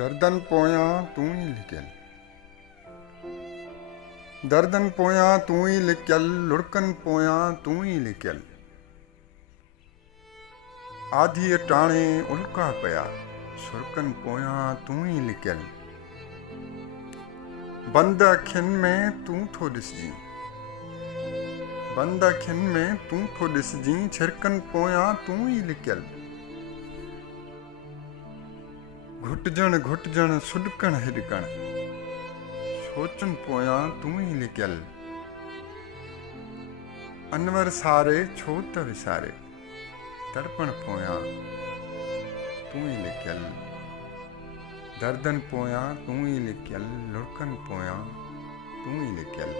दर्दन पोयां तू ही लिखियल, दर्दन पोयां तू ही लिखियल, लुढ़कन पोयां तू ही लिखियल। आधी टाणे उल्का पया, सुरकन पोयां तू ही लिखियल। बंद अखियुनि में तू थो ॾिसजी, बंद अखियुनि में तू थो ॾिसजी, छिरकन पोयां तू ही लिखियल। घुटजण घुटजण सुॾकण हिॾकण, सोचन पोयां तू ही लिखियल। अनवर सारे छो त विसारे, तड़पण पोयां तू ही लिखियल। दर्दन पोयां तू ही लिखियल, लुढ़कन पोयां तू ही लिखियल।